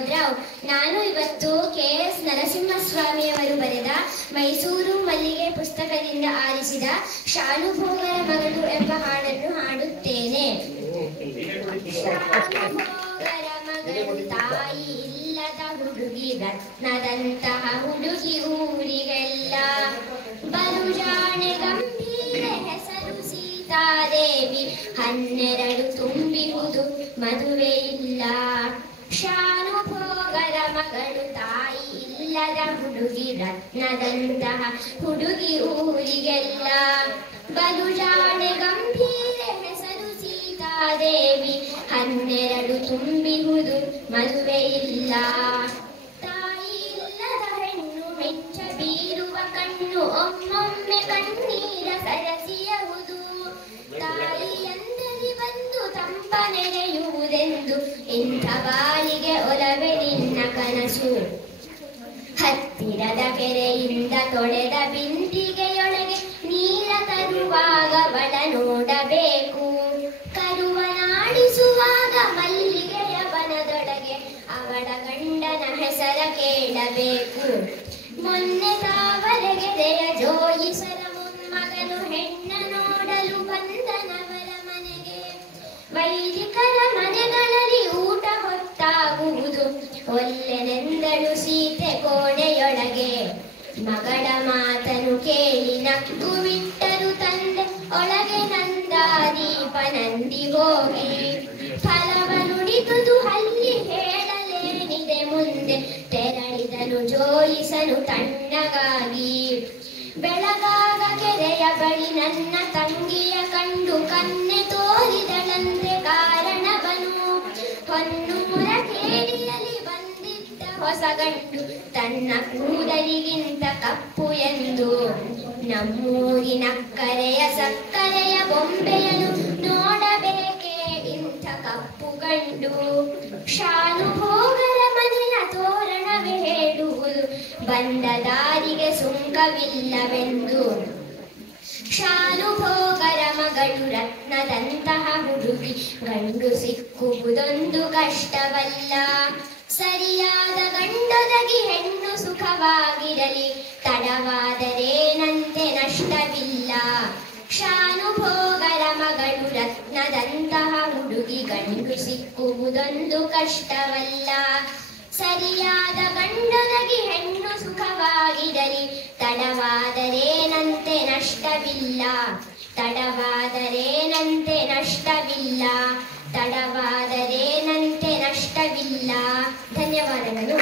ವಿನೋದ್ ರಾವ್. ನಾನು ಇವತ್ತು ಕೆ.ಎಸ್. ನರಸಿಂಹಸ್ವಾಮಿಯವರು ಬರೆದ ಮೈಸೂರು ಮಲ್ಲಿಗೆ ಪುಸ್ತಕದಿಂದ ಆರಿಸಿದ ಶಾನುಭೋಗರ ಮಗಳು ಎಂಬ ಹಾಡನ್ನು ಹಾಡುತ್ತೇನೆ. ಶಾನುಭೋಗರ ಮಗಳು ತಾಯಿ ಇಲ್ಲದ ಹುಡುಗಿ, ರತ್ನದಂತಹ ಹುಡುಗಿ ಊರಿಗೆಲ್ಲ, ಬಲುಜಾಣೆ ಗಂಭೀರ ಹೆಸರು ಸೀತಾದೇವಿ, 12 ತುಂಬಿಹುದು ಮದುವೆ ಇಲ್ಲ. ಶಾನುಭೋಗರ ಮಗಳು ತಾಯಿ ಇಲ್ಲದ ಹುಡುಗಿ, ರತ್ನದಂತಹ ಹುಡುಗಿ ಊರಿಗೆಲ್ಲ, ಬಲುಜಾಣೆ ಗಂಭೀರ ಹೆಸರು ಸೀತಾದೇವಿ, 12 ತುಂಬಿಹುದು ಮದುವೆ ಇಲ್ಲ. ತಾಯಿ ಇಲ್ಲದ ಹೆಣ್ಣು ಮೆಚ್ಚ ಬೀರುವ ಕಣ್ಣು, ಒಮ್ಮೊಮ್ಮೆ ಕಣ್ಣೀರ ಸರಸಿಯಹುದು. ತಾಯಿ ಎಂದರೆ ಬಂದು ತಂಪ ನೆರೆಯುವುದೆಂದು, ಇಂಥ ಬಾಳಿಗೆ ಒಲವೆ ನಿನ್ನ ಕನಸು. ಹತ್ತಿರದ ಕೆರೆಯಿಂದ ತೊಳೆದ ಬಿಂದಿಗೆಯೊಳಗೆ ನೀರ ತರುವಾಗ ಬಡ ನೋಡಬೇಕು. ಕರುವನಾಡಿಸುವಾಗ ಮಲ್ಲಿಗೆಯ ಬನದೊಳಗೆ ಅವಳ ಗಂಡನ ಹೆಸರ ಕೇಳಬೇಕು. ಮೊನ್ನೆ ತಾವರೆಗೆರೆಯ ಜೋಯಿಸರ ಮೊಮ್ಮಗನು ಹೆಣ್ಣ ನೋಡಲು ಬಂದನವರ ಮನೆಗೆ. ವೈದಿಕರ ಮನೆಗಳಲ್ಲಿ ಊಟ ಹೊತ್ತಾಗುವುದು, ಒಲ್ಲೆನೆಂದಳು ಸೀತೆ ಕೋಣೆಯೊಳಗೆ. ಮಗಳ ಮಾತನು ಕೇಳಿ ನಕ್ಕು ಬಿಟ್ಟರು ತಂದೆ, ಒಳಗೆ ನಂದಾದೀಪ ನಂದಿ ಹೋಗಿ. ಫಲವ ನುಡಿದುದು ಹಲ್ಲಿ ಹೇಳಲೇನಿದೆ ಮುಂದೆ, ತೆರಳಿದನು ಜೋಯಿಸನು ತಣ್ಣಗಾಗಿ. ಬೆಳಗಾಗ ಕೆರೆಯ ಬಳಿ ನನ್ನ ತಂಗಿಯ ಕಂಡು ಕನ್ನೆ ತೋರಿದಳಂತೆ ಕಾರಣವನು. ಹೊನ್ನೂರ ಕೇಳಿಯಲ್ಲಿ ಬಂದಿದ್ದ ಹೊಸ ಗಂಡು, ತನ್ನ ಕೂದಲಿಗಿಂತ ಕಪ್ಪು ಎಂದು. ನಮ್ಮೂರಿನ ಕರೆಯ ಸಕ್ಕರೆಯ ಬೊಂಬೆಯನ್ನು ನೋಡಬೇಕೇ ಇಂಥ ಕಪ್ಪು ಗಂಡು. ಶಾನುಭೋಗರ ಮನೆಯ ತೋರಣವೇ ಹೇಳುವುದು, ಬಂದ ದಾರಿಗೆ ಸುಂಕವಿಲ್ಲವೆಂದು. ಶಾನುಭೋಗರ ಮಗಳು ರತ್ನದಂತಹ ಹುಡುಗಿ, ಗಂಡು ಸಿಕ್ಕುವುದೊಂದು ಕಷ್ಟವಲ್ಲ. ಸರಿಯಾದ ಗಂಡೊದಗಿ ಹೆಣ್ಣು ಸುಖವಾಗಿರಲಿ, ತಡವಾದರೇನಂತೆ ನಷ್ಟವಿಲ್ಲ. ಶಾನುಭೋಗರ ಮಗಳು ರತ್ನದಂತಹ ಹುಡುಗಿ, ಗಂಡು ಸಿಕ್ಕುವುದೊಂದು ಕಷ್ಟವಲ್ಲ. ಸರಿಯಾದ ಗಂಡೊದಗಿ ಹೆಣ್ಣು ಸುಖವಾಗಿರಲಿ, ತಡವಾದರೇನಂತೆ ನಷ್ಟವಿಲ್ಲ. ತಡವಾದರೇನಂತೆ ನಷ್ಟವಿಲ್ಲ. ತಡವಾದರೇನಂತೆ ನಷ್ಟವಿಲ್ಲ. ಧನ್ಯವಾದಗಳು.